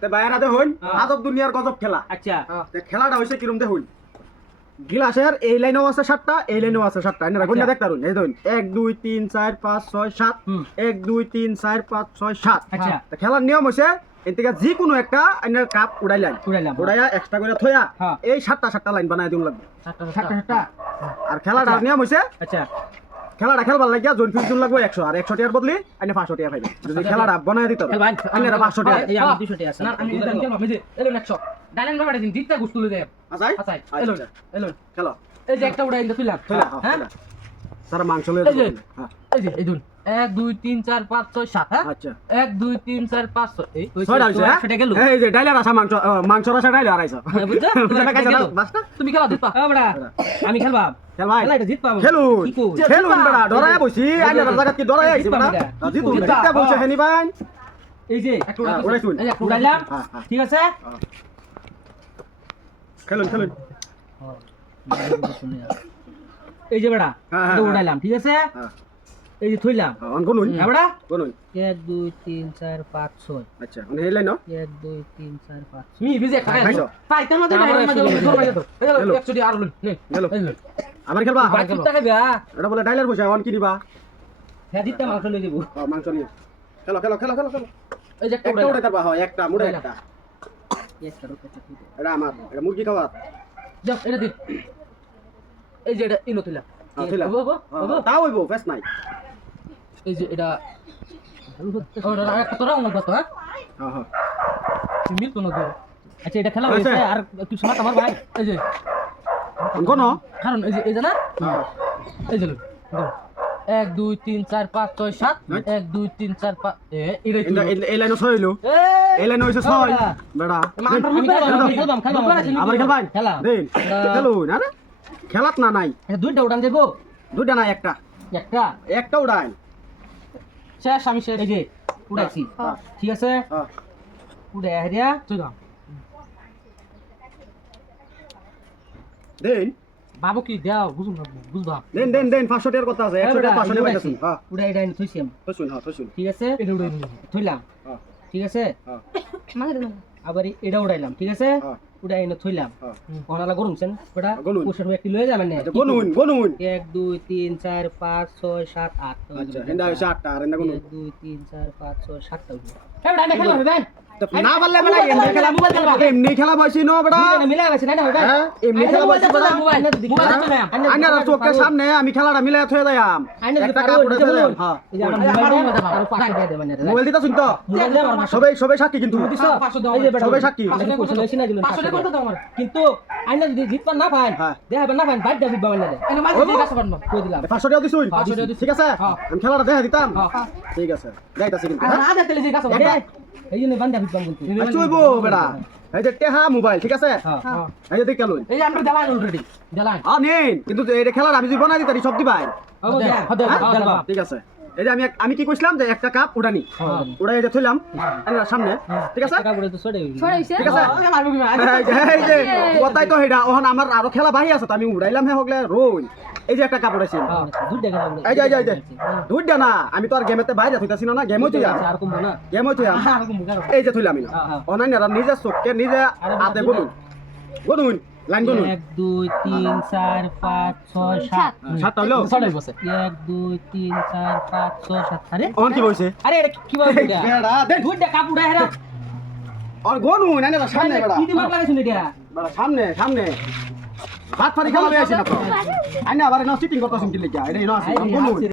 তে বাইরা দেখুন আদব দুনিয়ার গজব খেলা। আচ্ছা তে খেলাটা হইছে কিরম দেখুন, গিলাসের এই লাইনেও আছে 7টা, এই লাইনেও আছে 7টা। এনে রাখুন না, দেখতে পারুন। এই দেখুন 1 2 3 4 5 6 7, 1 2 3 4 5 6 7। আচ্ছা তে খেলার নিয়ম হইছে এর থেকে যে কোনো একটা এনে কাপ উড়াইলাম, উড়াইয়া এক্সট্রা করে থইয়া এই 7টা লাইন বানায় দিন লাগবে। 7টা আর খেলাটার নিয়ম হইছে আচ্ছা খেলাটা খেলবার লাগিয়া জোন ফিস জোন লাগবে 100, আর 100 টাকার বদলি আইনে 500 টাকা পাইবে। যদি খেলাটা বানায় দিত আইনে 500 টাকা। এই আমি 200 টাকা আছে না, আমি খেলব আমি যে এলো 100 ডালেন বাবাটা দিন দিতে গুছ তুলে দে। আচ্ছা এলো এলো খেলো। এই যে একটা উড়াই দিতে তুইলাম। হ্যাঁ সারা মাংস লয়ে এই যে যাবে। হ্যাঁ এই যে এই দুন 1 2 3 4 5 6 7। হ্যাঁ আচ্ছা 1 2 3 4 5 6 এই ছয়টা হইছে। সেটা গেল। এই যে ডাইলা রাসা মাংস, মাংস রাসা ডাইলা আড়াইছো। বুঝছো বুঝা খাইছ না বাসটা। তুমি খেলা দিবা বড়া, আমি খেলবা খেল ভাই, খেলা এটা জিত পাবো। খেলুন খেলুন বড়া, ডরায়া বইছি আইনা জায়গা কি ডরায়া আইছি বড়া। জিতু জিততে বলছে হেনি ভাই। এই যে একটা উড়াইছুন, এই যে একটা উড়াইলাম। ঠিক আছে খেলুন খেলুন। এই যে বড়া এটা উড়াইলাম। ঠিক আছে এই যে থইলাম অন গুনুন বড়া গুনুন 1 2 3 4 5 6। আচ্ছা অন হেলাই ন 1 2 3 4 5 মি বিজে খাইছো? পাইতে না দিলে এই 100 আর লুন নে গেলো আবার খেলবা। বাকি টাকা দেয়া এটা বলে ডাইলার পয়সা অন কি দিবা? হ্যাঁ দিতে মাংস লই দেব। মাংস নিয়ে খেলো খেলো খেলো খেলো খেলো। এই যে একটা একটা উড়াই করবা। হয় একটা মুড়ে একটা। একটা রুপটা ঠিক এটা আমার, এটা মুরগি খাওয়া। যাও এটা দি। এই যে এটা ইনো তুইলা তাও হইব ফেস নাই। এই যে এটা ওটা একটা তোরা অন্য কথা। হ্যাঁ হ্যাঁ হ্যাঁ তুমি মিল কোনো করো। আচ্ছা এটা খেলা হইছে আর একটু সময় আমার ভাই এই যে কোন কারণ এই যে এই যে না এই যে 1 2 3 4 5 6 7 1 2 3 4 5 এই লাইন ছয় হইলো। এই লাইন হইছে 6 বেড়া। আবার খেলবাই খেলা দেন খেলুন। আরে খেলাত না নাই দুইটা উড়ান দেবো। দুইটা না একটা, একটা একটা উড়াই শেষ আমি শেষ। এই যে উড়াইছি ঠিক আছে উড়ে হারিয়া চল দেন বাবু কি দাও বুঝুন না বুঝবা দেন দেন দেন 500 টাকার কথা আছে। 100 টাকা 500 টাকা পাইতাছি। হ্যাঁ উড়াই এটা থইছি আমি তো শুন। হ্যাঁ তো শুন। ঠিক আছে এটা উড়াই থইলাম। হ্যাঁ ঠিক আছে হ্যাঁ আবার এটা উড়াইলাম। ঠিক আছে উড়াই এনে থইলাম। ওনালা গরমছেন বেটা কোশন একটি লয়ে যাবেন না। গুনুন গুনুন 1 2 3 4 5 6 7 8। আচ্ছা এন্ডা হইছে 8টা। আর এন্ডা গুনুন 1 2 3 4 5 6 7টা উঠবে। এ বেটা খেলা হবে বেন না বললে বেটা এমনি খেলা মোবাইল খেলবা। এমনি খেলা বইছি নো বেটা। মিলা গেছে না হবে। হ্যাঁ এমনি খেলা বইছি বেটা। মোবাইল আইনা চোখের সামনে আমি খেলাটা মিলাই থয়ে যাইম। একটা কাপ উড়ে থয়ে যাইম। হ্যাঁ এই যে আমার মোবাইল দাও আর 5 টাকা দে মানে মোবাইল দিতা শুন তো। মোবাইল দে আমার সবাই সবাই সাক্ষী কিন্তু। এই যে বেটা সবাই সাক্ষী। পাঁচশো টাকা কত দাও আমার? কিন্তু আইনা যদি জিতবা না পাইন দেখাবেন না পাইন বাইক দা জিতবা মানে এনে মাঝে দিয়ে কাছে পারবা কই দিলাম 500 টাকা দিছুন। 500 টাকা দিছি। ঠিক আছে হ্যাঁ। আমি খেলাটা দেখা দিতাম। হ্যাঁ। ঠিক আছে যাইতাছি কিন্তু। আর আদা তেলে যে কাছে পারবা এই জন্য বান্দা জিতবা কিন্তু চুইবো বেটা। এই যে টেহা মোবাইল ঠিক আছে। হ্যাঁ এই যে দেখ কেলুন। এই যে আমরা জ্বালাই অলরেডি জ্বালাই নিন কিন্তু এই খেলাটা আমি যদি বানাই দিতারি সব দিবাই। হ্যাঁ ঠিক আছে এই যে আমি কি কইছিলাম যে একটা কাপ উড়ানি উড়াই এটা থইলাম আইনার সামনে। ঠিক আছে টাকা বলে তো ছড়ে ঠিক আছে এই যে কথাই তো হেডা ওহন আমার আরো খেলা বাহি আছে তো আমি উড়াইলাম হে হগলে রই। এই যে একটা কাপ উড়াইছি দুধ দেখা যাবে এই যে এই যে দুইটা না আমি তো আর গেমেতে বাইরে থইতাছি না গেম হইতো আর কম না গেম হইতো আর কম না এই যে থইলাম না অনাইনারা নিজে চোখকে নিজে হাতে গুনুন গুনুন লাইন গুনুন 1 2 3 4 5 6 7 সাতটা হলো 6 বসে 1 2 3 4 5 6 7 আরে অন কি বইছে আরে এটা কি বলে এটা বেড়া দেখ দুধ দেখা পুরা হেরা আর গুনুন আইনারা সামনে বেড়া কি দিমাগ লাগাইছ এটা বেড়া সামনে সামনে ভাত ফারি খেলা বেশি না তো আইনা আবার না চিটিং করতেছেন কি লিখা এটা না আছে গুনুন